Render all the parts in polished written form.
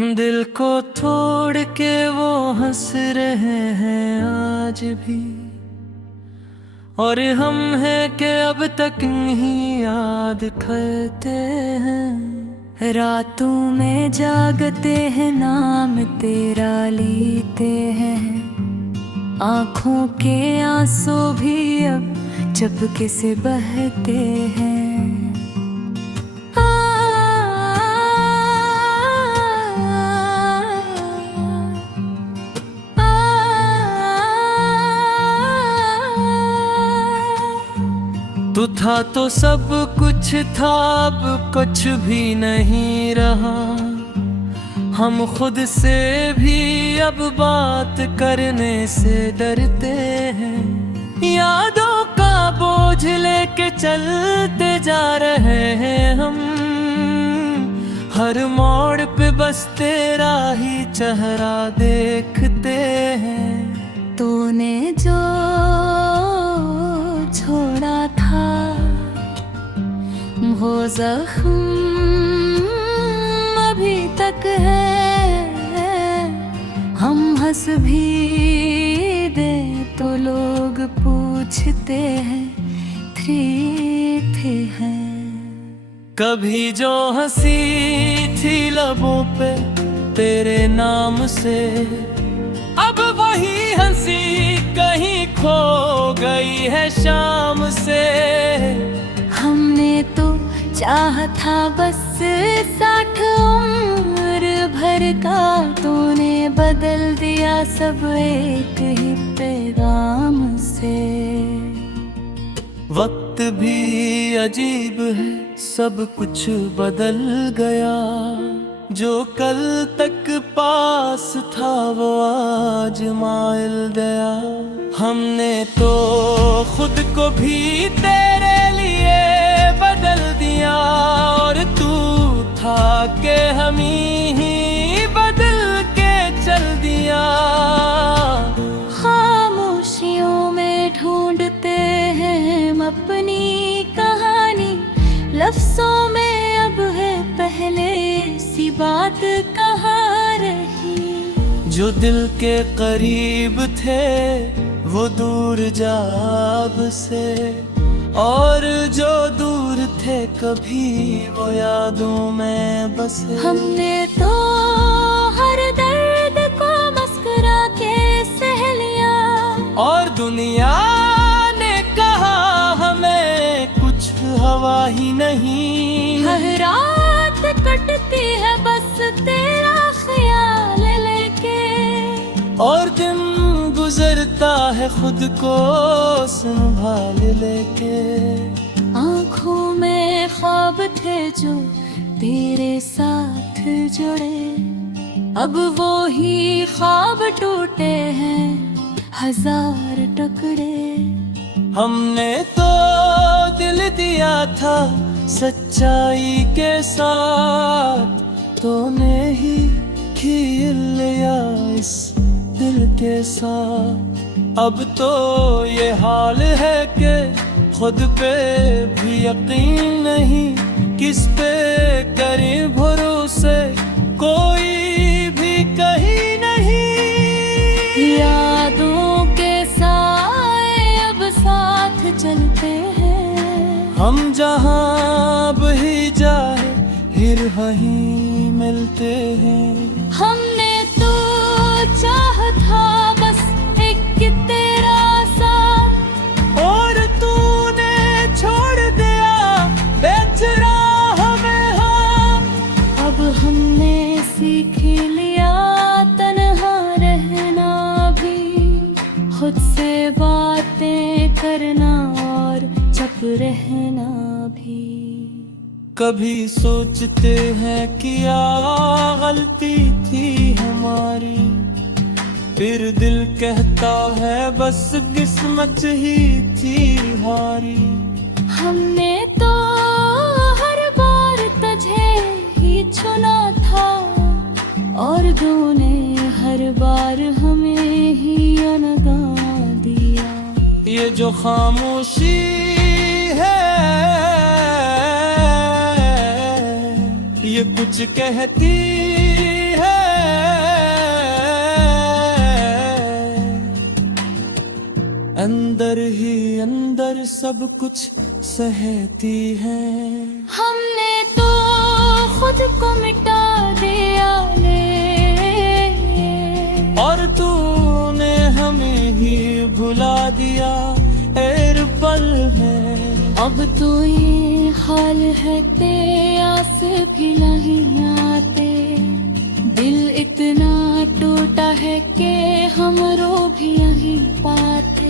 दिल को तोड़ के वो हंस रहे हैं आज भी, और हम हैं कि अब तक नहीं याद करते हैं। रातों में जागते हैं, नाम तेरा लेते हैं, आँखों के आंसू भी अब चपके से बहते हैं। तू था तो सब कुछ था, अब कुछ भी नहीं रहा। हम खुद से भी अब बात करने से डरते हैं। यादों का बोझ लेके चलते जा रहे हैं हम, हर मोड़ पे बस तेरा ही चेहरा देखते हैं। तूने जो छोड़ा था वो जख्म अभी तक है। हम हंस भी दे तो लोग पूछते हैं ठीक है। कभी जो हंसी थी लबों पे तेरे नाम से, अब वही हंसी कहीं खो गई है शाम से। हमने तो चाहा था बस 60 उम्र भर का, तूने बदल दिया सब एक ही पैगाम से। वक्त भी अजीब है, सब कुछ बदल गया। जो कल तक पास था वो आज माइल गया। हमने तो खुद को भी तेरे लिए बदल दिया, और तू था के हम ही बदल के चल दिया। खामोशियों में ढूंढते हैं हम अपनी कहानी, लफ्जों में अब है पहले सी बात कहाँ रही। जो दिल के करीब थे वो दूर जाब से, और जो दूर थे कभी वो यादों में बसे। हमने तो हर दर्द को मुस्कुरा के सह लिया, और दुनिया ने कहा हमें कुछ हवा ही नहीं। हर रात कटती है बस तेरा ख्याल लेके, और दिन गुजरता है खुद को संभाल लेके। आँखों में ख्वाब थे जो तेरे साथ जुड़े, अब वो ही ख्वाब टूटे हैं 1000 टुकड़े। हमने तो दिल दिया था सच्चाई के साथ, तूने ही खेल लिया इस दिल के साथ। अब तो ये हाल है कि खुद पे भी यकीन नहीं, किस पे करें भरोसे कोई भी कहीं नहीं। यादों के साए अब साथ चलते हैं, हम जहाँ भी जाए फिर वहीं मिलते हैं। हमने तो चाहा था बस एक तेरा साथ, और तूने छोड़ दिया बेच रहा हमें। हाँ, अब हमने सीख लिया तन्हा रहना भी, खुद से बातें करना और चुप रहना भी। कभी सोचते हैं कि क्या गलती थी हमारी, फिर दिल कहता है बस किस्मत ही थी हारी। हमने तो हर बार तुझे ही चुना था, और तूने हर बार हमें ही अनगा दिया। ये जो खामोशी है ये कुछ कहती है। सब कुछ सहती है। हमने तो खुद को मिटा दिया और तूने हमें ही भुला दिया। एर पल है अब तो ये हाल है आस भी नहीं आते। दिल इतना टूटा है कि हम रो भी नहीं पाते।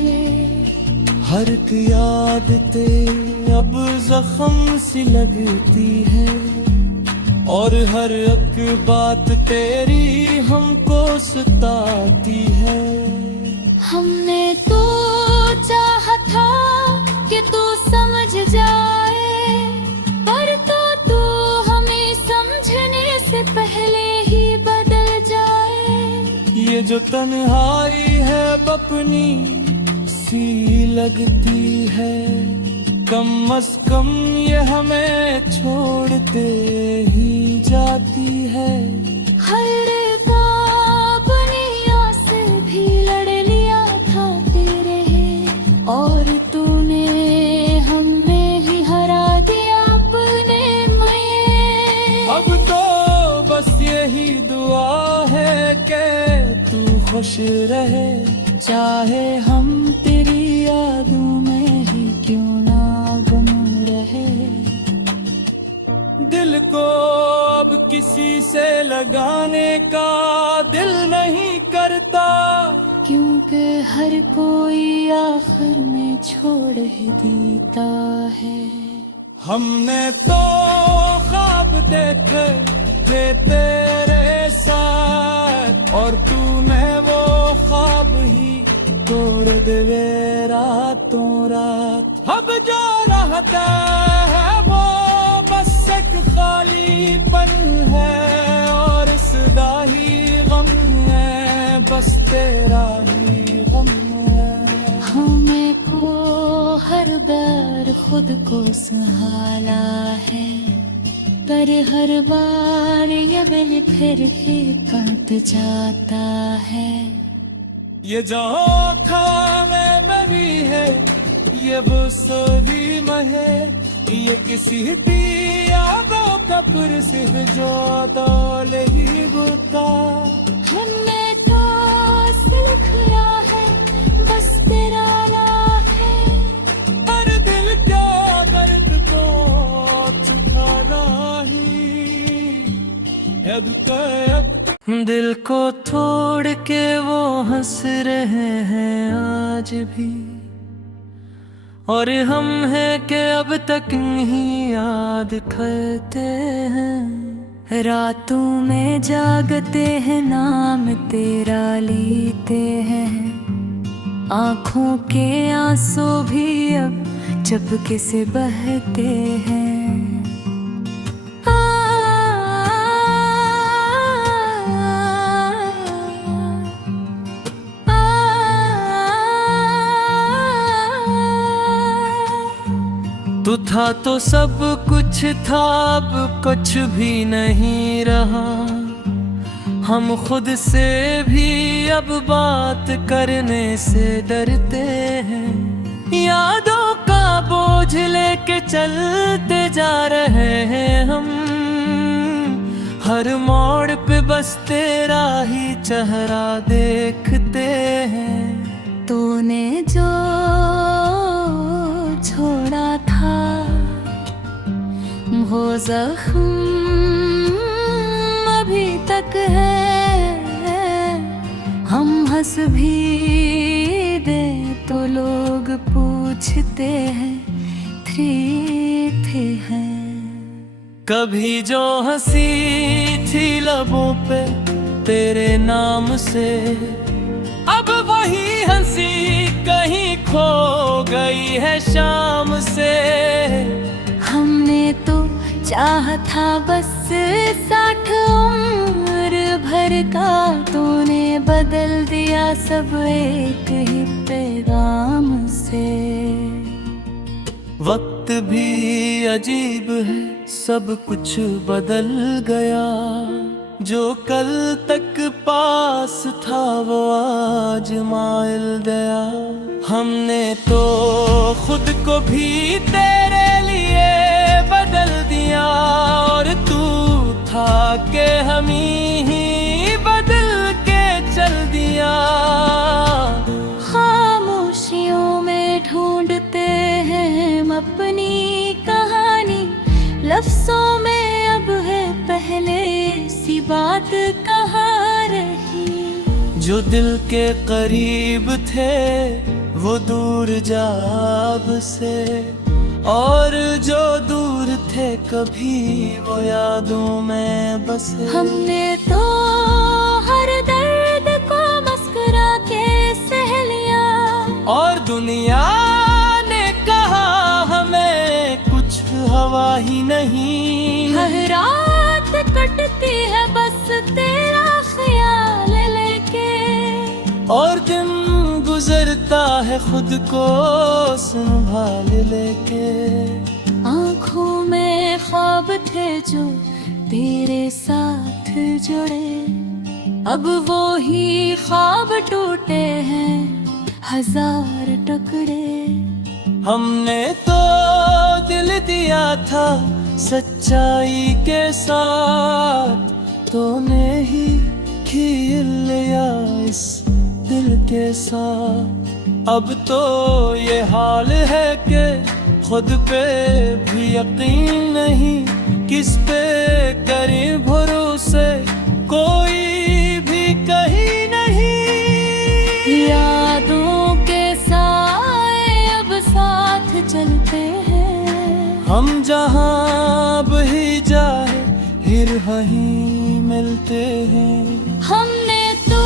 हर एक याद ते अब जख्म सी लगती है और हर एक बात तेरी हमको सताती है। हमने तो चाहा था कि तू समझ जाए, पर तू हमें समझने से पहले ही बदल जाए। ये जो तन्हाई है बपनी सी लगती है, कम अज कम ये हमें छोड़ते ही जाती है। हर दुनिया से भी लड़ लिया था तेरे, और तूने हमें ही हरा दिया अपने में। अब तो बस यही दुआ है कि तू खुश रहे, चाहे हम तेरी यादों में ही क्यों ना गुम रहे। दिल को अब किसी से लगाने का दिल नहीं करता, क्योंकि हर कोई आखिर में छोड़ ही देता है। हमने तो ख्वाब देखे थे तेरे साथ, और तूने वो ख्वाब ही तोड़ दे रातों रात। अब जो रहता है वो बस एक खालीपन है, और सदा ही गम है, बस तेरा ही गम है। हमें को हर बार खुद को संभाला है, पर हर बार ये दिल फिर ही कंट जाता है। ये जो खामे में भी है, ये वो सोरी में है, ये किसी भी यादों का फिर सिर्फ जो दौल ही बुता। हमने तो सिखाया है बस तेरा नाम है, हर दिल क्या दर्द तो छुपाना ही है दुकान। दिल को तोड़ के वो हंस रहे हैं आज भी, और हम हैं कि अब तक नहीं याद करते हैं। रातों में जागते हैं नाम तेरा लेते हैं, आँखों के आंसू भी अब चुपके से बहते हैं। तू था तो सब कुछ था, अब कुछ भी नहीं रहा। हम खुद से भी अब बात करने से डरते हैं। यादों का बोझ लेके चलते जा रहे हैं हम, हर मोड़ पे बस तेरा ही चेहरा देखते हैं। तूने जो छोड़ा था वो जख्म अभी तक है। हम हंस भी दे तो लोग पूछते हैं थी है। कभी जो हंसी थी लबों पे तेरे नाम से, अब वही हंसी कहीं खो गई है शाम से। हमने तो चाहा था बस 60 उम्र भर का, तूने बदल दिया सब एक ही पैगाम से। वक्त भी अजीब है, सब कुछ बदल गया, जो कल तक पास था वो आज माइल गया। हमने तो खुद को भी तेरे लिए बदल दिया, और तू था के हम ही बदल के चल दिया। खामोशियों में ढूंढते हैं हम अपनी कहानी, लफ्जों में अब है पहले सी बात कहाँ रही। जो दिल के करीब थे वो दूर जाब से, और जो दूर थे कभी वो यादों में बसे। हमने तो हर दर्द को मुस्कुरा के सह लिया, और दुनिया ने कहा हमें कुछ हवा ही नहीं। हर रात कटती है बस तेरा ख्याल लेके, और दिन गुजरता है खुद को संभाल लेके। आँखों में ख्वाब थे जो तेरे साथ जुड़े, अब वो ही ख्वाब टूटे हैं हजार टुकड़े। हमने तो दिल दिया था सच्चाई के साथ, तूने ही खेल लिया इस दिल के साथ। अब तो ये हाल है कि खुद पे भी यकीन नहीं, किस पे करें भरोसे कोई भी कहीं नहीं। यादों के साए अब साथ चलते हैं, हम जहाँ भी जाए फिर वहीं मिलते हैं। हमने तो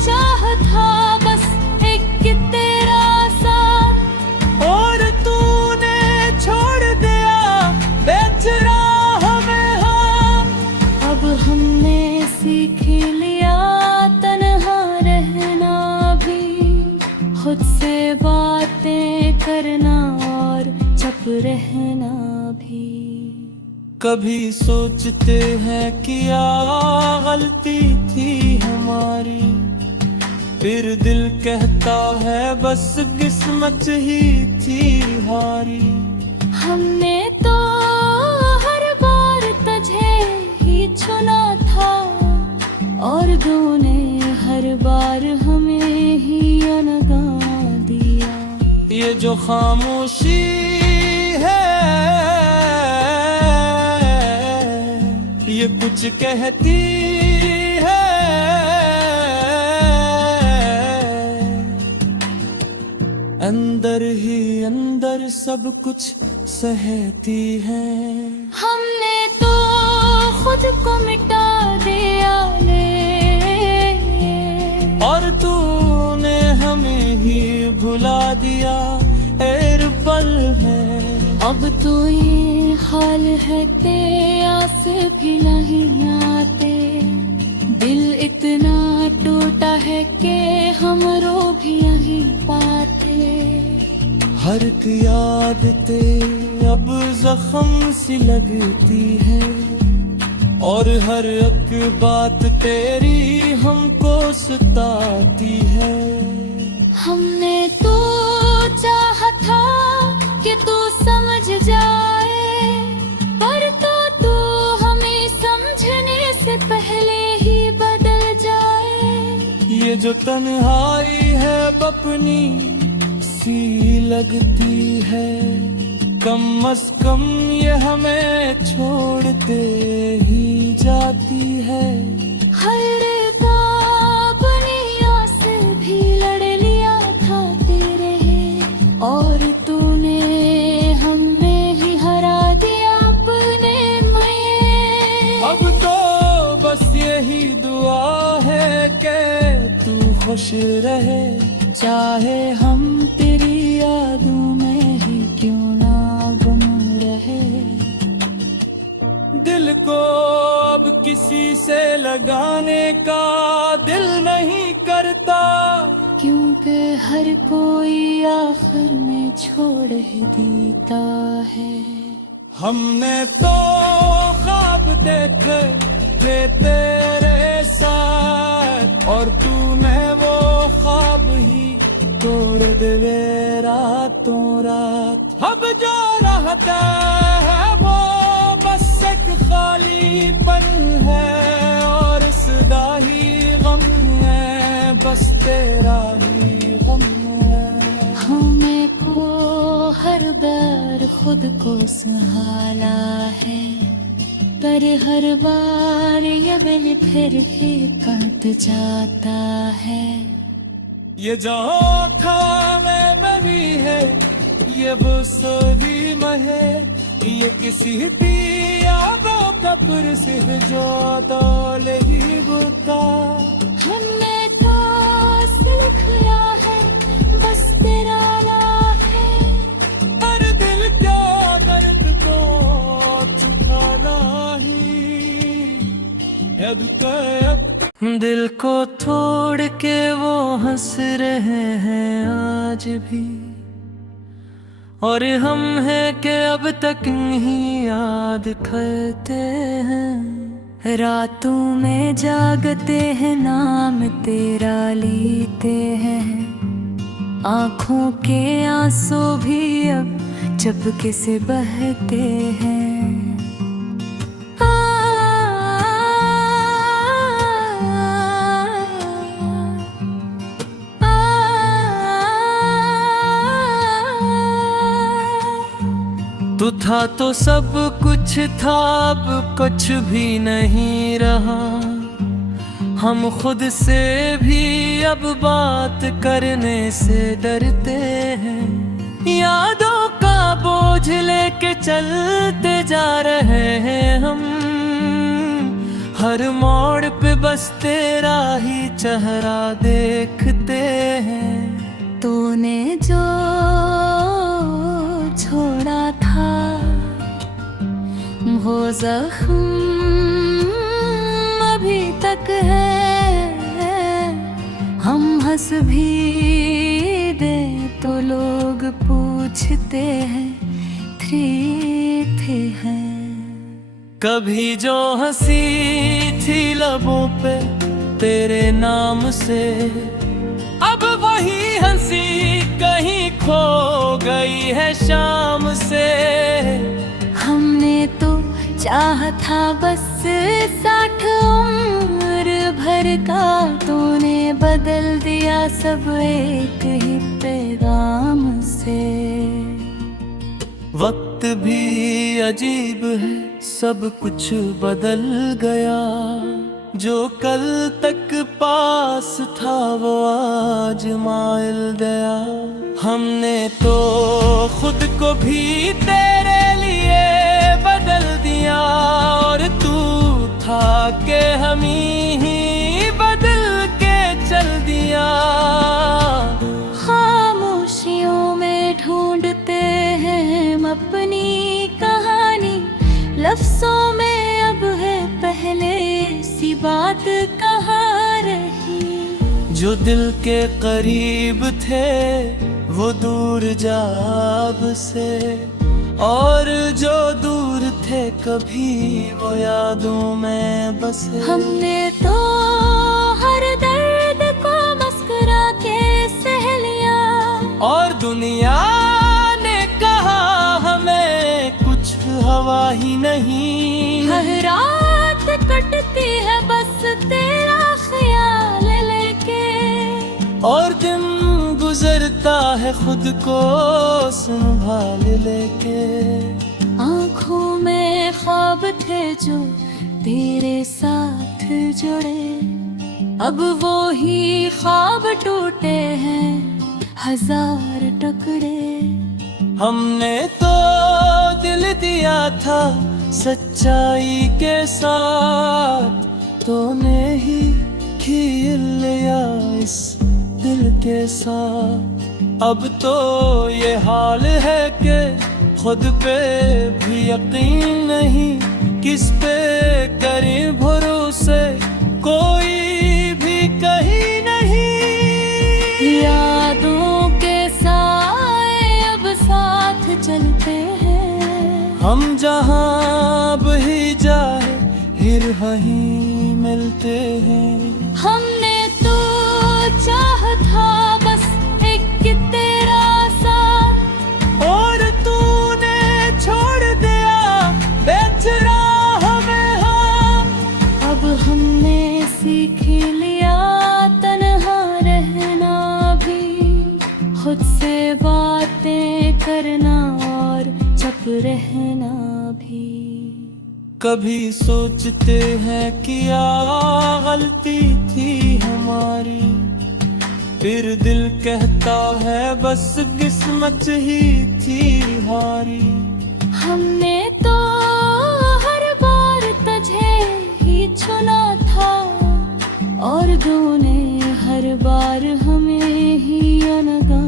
चाहा था बस एक तेरा साथ, और तूने छोड़ दिया बेचरा हमें। हाँ, अब हमने सीख लिया तन्हा रहना भी, खुद से बातें करना और चुप रहना भी। कभी सोचते हैं क्या गलती थी हमारी, फिर दिल कहता है बस किस्मत ही थी हारी। हमने तो हर बार तुझे ही चुना था, और तूने हर बार हमें ही अनगा दिया। ये जो खामोशी है ये कुछ कहती है, अंदर ही अंदर सब कुछ सहती है। हमने तो खुद को मिटा दिया ले, और तूने हमें ही भुला दिया एर पल है। अब तो ये हाल है के आस भी नहीं आते, दिल इतना टूटा है कि हम रो भी नहीं पाते। हर एक याद ते अब जख्म सी लगती है, और हर एक बात तेरी हमको सताती है। हमने तो चाहा था कि तू समझ जाए, पर तू हमें समझने से पहले ही बदल जाए। ये जो तन्हाई है बपनी सी लगती है, कम अज कम ये हमें छोड़ते ही जाती है। हर अपनी आस भी लड़ लिया था तेरे, और तूने हमें ही हरा दिया अपने में। अब तो बस यही दुआ है कि तू खुश रहे, चाहे हम तेरी यादों में ही क्यों ना गुम रहे। दिल को अब किसी से लगाने का दिल नहीं करता, क्योंकि हर कोई आखिर में छोड़ ही देता है। हमने तो ख्वाब देखे थे तेरे साथ, और तूने वो ख्वाब ही तोड़ दे रातों रात। अब जो रहता है वो बस एक खालीपन है, और सदा ही गम है, बस तेरा ही गम है। हमें को हर बार खुद को संभाला है, पर हर बार ये दिल फिर भी कट जाता है। ये जहाँ खामे में भी है, ये वसुली में है, ये किसी यादों का पुरसिर जो दौल ही बुता। हमने तो सीखा है बस तेरा नाम है, हर दिल क्या दर्द तो छुपाना ही है दुकान। दिल को तोड़ के वो हंस रहे हैं आज भी, और हम हैं कि अब तक नहीं याद करते हैं। रातों में जागते हैं नाम तेरा लेते हैं, आँखों के आंसू भी अब चुपके से बहते हैं। तू था तो सब कुछ था, अब कुछ भी नहीं रहा। हम खुद से भी अब बात करने से डरते हैं। यादों का बोझ लेके चलते जा रहे हैं हम, हर मोड़ पे बस तेरा ही चेहरा देखते हैं। तूने जो छोड़ा था वो जख्म अभी तक है, हम हंस भी दे तो लोग पूछते हैं थे हैं। कभी जो हंसी थी लबों पे तेरे नाम से, अब वही हंसी कहीं खो गई है शाम से। हमने तो चाहा था बस 60 उम्र भर का, तूने बदल दिया सब एक ही पैगाम से। वक्त भी अजीब है, सब कुछ बदल गया। जो कल तक पास था वो आज माइल गया। हमने तो खुद को भी तेरे लिए बदल दिया, और तू था के हम ही बदल के चल दिया। खामोशियों में ढूंढते हैं हम अपनी कहानी, लफ्जों में अब है पहले सी बात कहाँ रही। जो दिल के करीब थे वो दूर जाब से, और जो दूर थे कभी वो यादों में बसे। हमने तो हर दर्द को मुस्कुरा के सह लिया, और दुनिया ने कहा हमें कुछ हवा ही नहीं। हर रात कटती है बस तेरा ख्याल लेके, और दिन गुजरता है खुद को संभाल लेके। आँखों में ख्वाब थे जो तेरे साथ जुड़े, अब वो ही ख्वाब टूटे हैं 1000 टुकड़े। हमने तो दिल दिया था सच्चाई के साथ, तूने ही खेल लिया इस दिल के साथ। अब तो ये हाल है कि खुद पे भी यकीन नहीं, किस पे करें भरोसे कोई भी कहीं नहीं। यादों के साए अब साथ चलते हैं, हम जहाँ भी जाए फिर वहीं मिलते हैं। हमने तो चाहा था बस एक तेरा साथ, और तूने छोड़ दिया बेच राह में। हाँ, अब हमने सीख लिया तन्हा रहना भी, खुद से बातें करना और चुप रहना भी। कभी सोचते हैं क्या गलती थी हमारी, फिर दिल कहता है बस किस्मत ही थी हारी। हमने तो हर बार तुझे ही चुना था, और तूने हर बार हमें ही अनगा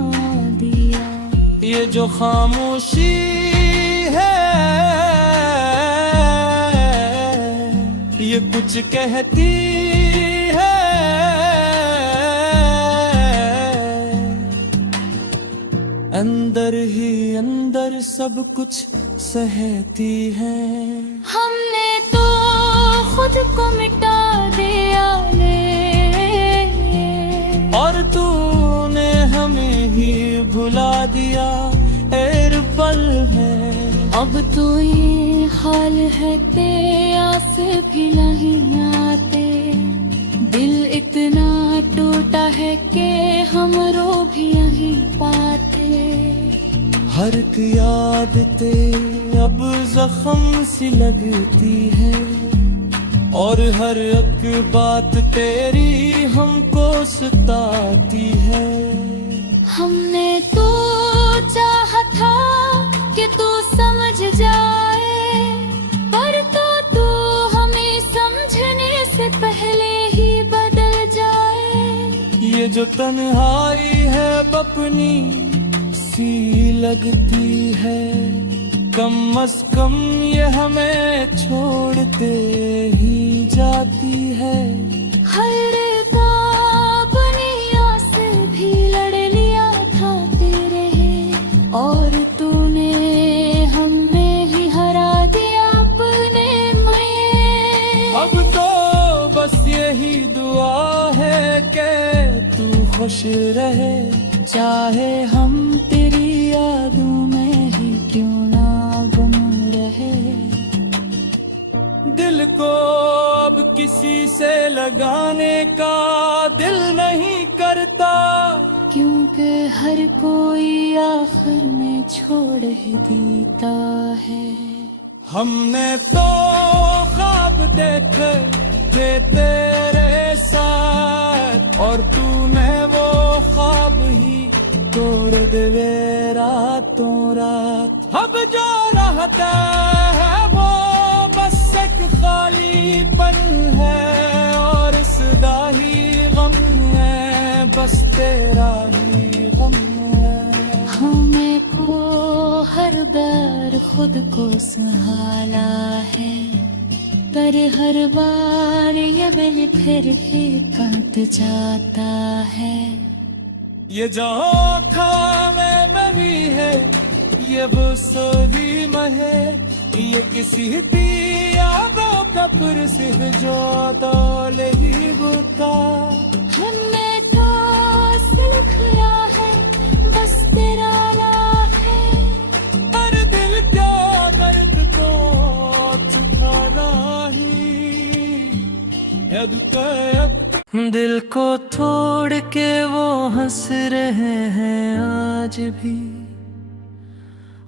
दिया। ये जो खामोशी है ये कुछ कहती है, अंदर ही अंदर सब कुछ सहती है। हमने तो खुद को मिटा दिया और तूने हमें ही भुला दिया। एर पल है अब तो ये हाल है प्यास भी नहीं आते, दिल इतना टूटा है कि हम रो भी नहीं पाते। हर एक याद ते अब जख्म सी लगती है, और हर एक बात तेरी हमको सताती है। हमने तो चाहा था कि तू समझ जाए, पर तू हमें समझने से पहले ही बदल जाए। ये जो तन्हाई है बपनी सी लगती है, कम अज कम ये हमें छोड़ते ही जाती है। हर दुनिया से भी लड़ लिया था तेरे, और तूने हमें ही हरा दिया अपने में। अब तो बस यही दुआ है कि तू खुश रहे, चाहे हम तेरी यादों में ही क्यों ना गुम रहे। दिल को अब किसी से लगाने का दिल नहीं करता, क्योंकि हर कोई आखिर में छोड़ ही देता है। हमने तो ख्वाब देखे थे तेरे साथ, और तूने वो ख्वाब ही तोड़ दे रातों रात। अब जो रहता है वो बस एक खालीपन है, और सदा ही गम है, बस तेरा ही गम है। हमें को हर बार खुद को संभाला है, पर हर बार ये दिल फिर भी कंट जाता है। ये जो खामे में भी है ये वो सोदी में है, ये किसी यादों का फिर सिर्फ जो दौल ही बुता। हमने तो सीखा है बस तेरा नाम है, हर दिल क्या दर्द तो छुपाना ही है दुकान। दिल को तोड़ के वो हंस रहे हैं आज भी,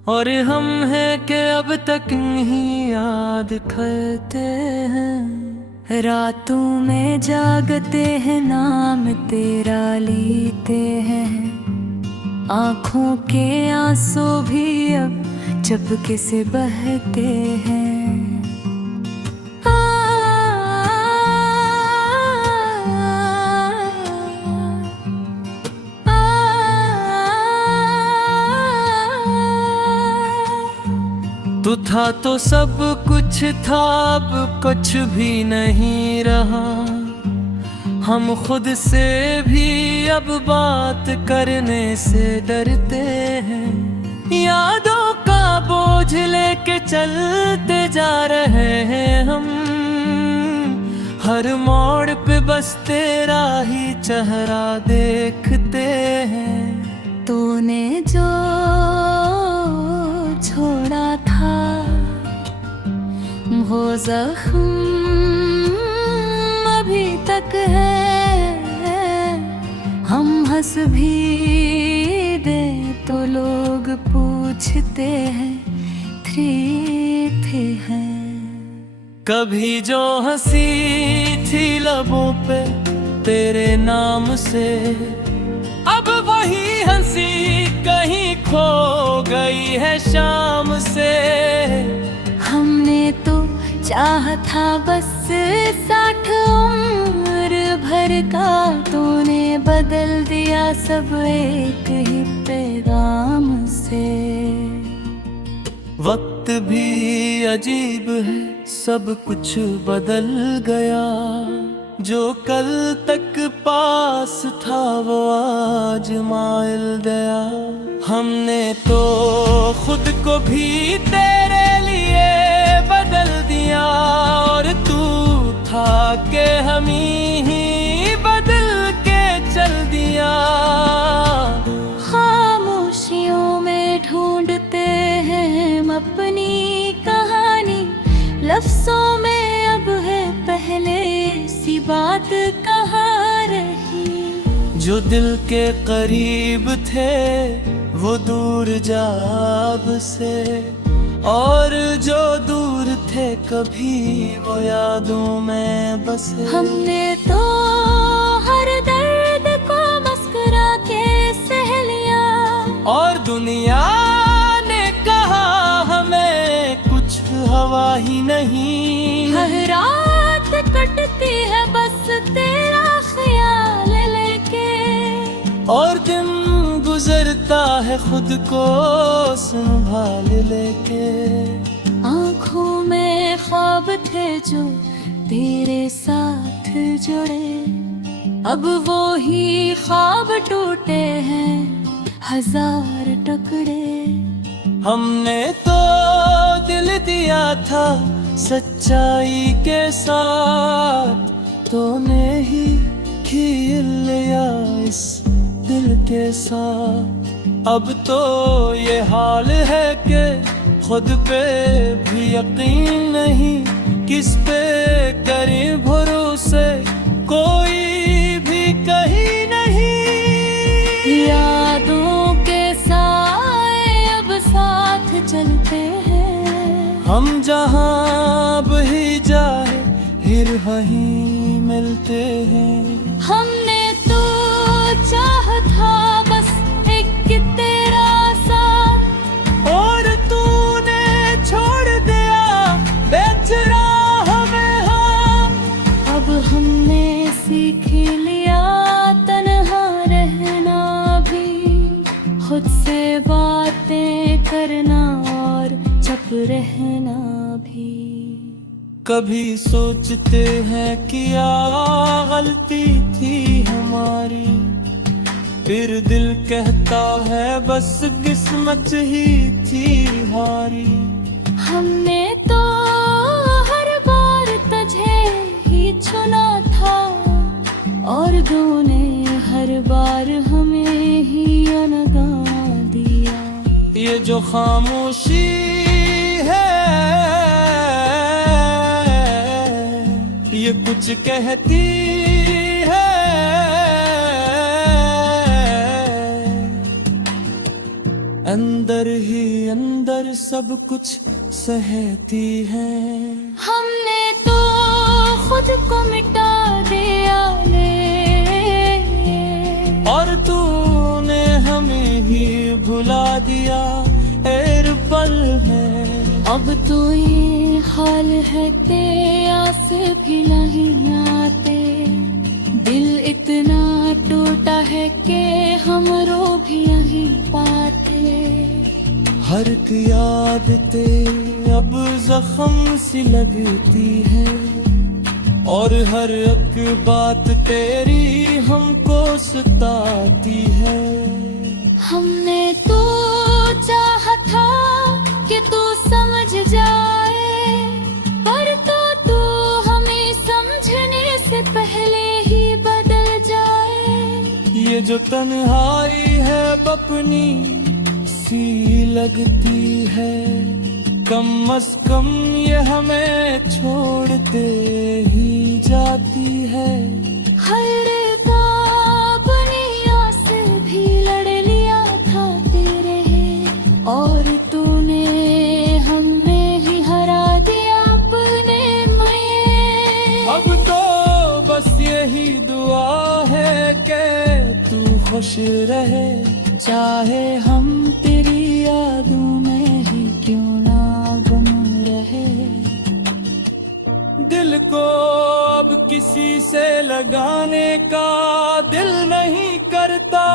और हम हैं कि अब तक नहीं याद करते हैं। रातों में जागते हैं नाम तेरा लेते हैं, आँखों के आंसू भी अब चुपके से बहते हैं। तू था तो सब कुछ था, अब कुछ भी नहीं रहा। हम खुद से भी अब बात करने से डरते हैं। यादों का बोझ लेके चलते जा रहे हैं हम, हर मोड़ पे बस तेरा ही चेहरा देखते हैं। तूने जो छोड़ा था वो जख्म अभी तक है। हम हंस भी दे तो लोग पूछते हैं थी है। कभी जो हंसी थी लबों पे तेरे नाम से, अब वही हंसी कहीं खो गई है शाम से। हमने तो चाहा था बस 60 उम्र भर का, तूने बदल दिया सब एक ही पैगाम से। वक्त भी अजीब है, सब कुछ बदल गया। जो कल तक पास था वो आज माइल गया। हमने तो खुद को भी तेरे लिए बदल दिया, और तू था के हम ही बदल के चल दिया। खामोशियों में ढूंढते हैं हम अपनी कहानी, लफ्जों में अब है पहले सी बात कहाँ रही। जो दिल के करीब थे वो दूर जाब से, और जो दूर थे कभी वो यादों में बसे। हमने तो हर दर्द को मुस्कुरा के सह लिया, और दुनिया ने कहा हमें कुछ हवा ही नहीं। हर रात कटती है बस तेरा ख्याल लेके, और दिन गुजरता है खुद को संभाल लेके। आँखों में ख्वाब थे जो तेरे साथ जुड़े, अब वो ही ख्वाब टूटे हैं 1000 टुकड़े। हमने तो दिल दिया था सच्चाई के साथ, तूने ही खेल लिया इस दिल के साथ। अब तो ये हाल है कि खुद पे भी यकीन नहीं, किस पे करें भरोसे कोई भी कहीं नहीं। यादों के साए अब साथ चलते हैं, हम जहाँ भी जाए फिर वहीं मिलते हैं। हमने तो चाहा था बस एक तेरा साथ, और तूने छोड़ दिया बेचरा हमें। हाँ, अब हमने सीख लिया तन्हा रहना भी, खुद से बातें करना और चुप रहना भी। कभी सोचते हैं कि क्या गलती थी हमारी, फिर दिल कहता है बस किस्मत ही थी हारी। हमने तो हर बार तुझे ही चुना था, और तूने हर बार हमें ही अनगा दिया। ये जो खामोशी है ये कुछ कहती है, अंदर ही अंदर सब कुछ सहती है। हमने तो खुद को मिटा दिया और तूने हमें ही भुला दिया। एर पल है अब तो ये हाल है के आस भी नहीं आते, दिल इतना टूटा है कि हम रो भी नहीं पाते। हर एक याद तेरी अब जख्म सी लगती है, और हर एक बात तेरी हमको सताती है। हमने तो चाहा था कि तू समझ जाए, पर तो तू हमें समझने ये जो तन्हाई है बपनी सी लगती है, कम अज कम ये हमें छोड़ते ही जाती है। हर दुनिया से भी लड़ लिया था तेरे है, और तूने हमें ही हरा दिया अपने में। अब तो बस यही दुआ है कि तू खुश रहे, चाहे हम तेरी यादों में ही क्यों ना गुम रहे। दिल को अब किसी से लगाने का दिल नहीं करता,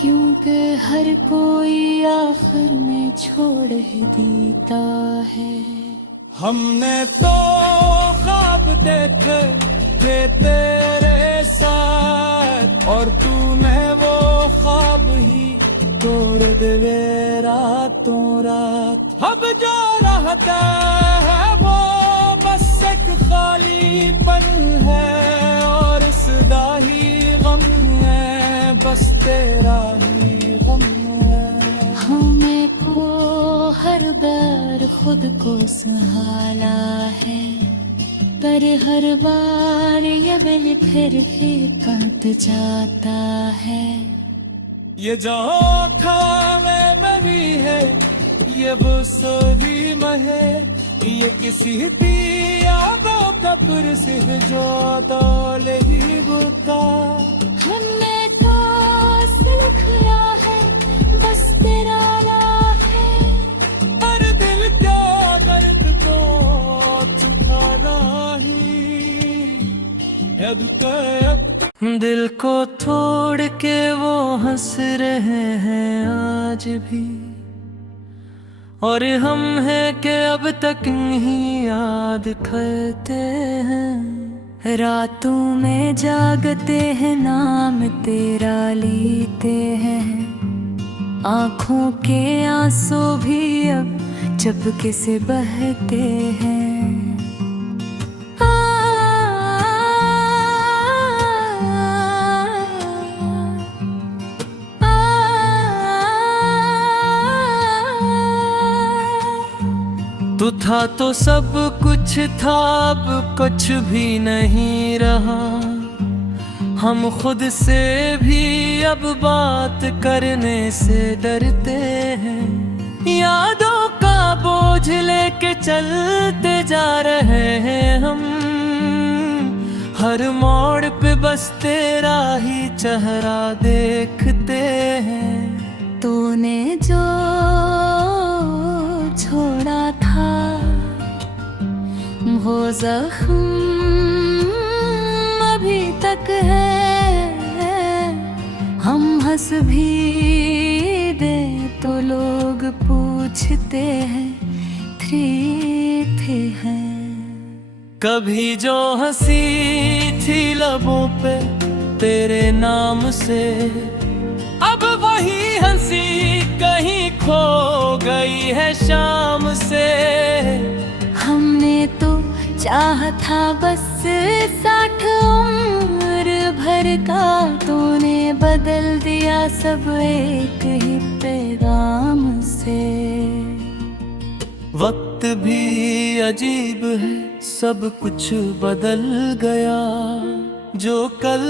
क्योंकि हर कोई आखिर में छोड़ ही देता है। हमने तो ख्वाब देखे थे तेरे साथ, और तूने वो ख्वाब ही तोड़ दे रातों रात। अब जो रहता है वो बस एक खालीपन है, और सदा ही गम है, बस तेरा ही गम है। हमें को हर बार खुद को संभाला है, पर हर बार ये दिल फिर भी कंट जाता है। ये जो खामे में भी है, ये वो भी महे, ये किसी यादों का पुरसिर जो दौल ही बुता। हमने तो सीखा है बस तेरा राह है, हर दिल का दर्द तो छुपाना ही है दुकान। दिल को तोड़ के वो हंस रहे हैं आज भी, और हम हैं कि अब तक नहीं याद करते हैं। रातों में जागते हैं नाम तेरा लेते हैं, आँखों के आंसू भी अब चुपके से बहते हैं। तू था तो सब कुछ था, अब कुछ भी नहीं रहा। हम खुद से भी अब बात करने से डरते हैं। यादों का बोझ लेके चलते जा रहे हैं हम, हर मोड़ पे बस तेरा ही चेहरा देखते हैं। तूने जो छोड़ा था वो जख्म अभी तक है, हम हंस भी दे तो लोग पूछते हैं ठीक है। कभी जो हंसी थी लबों पे तेरे नाम से, अब वही हंसी कहीं खो गई है शाम से। हमने तो चाहा था बस 60 उम्र भर का, तूने बदल दिया सब एक ही पैगाम से। वक्त भी अजीब है, सब कुछ बदल गया, जो कल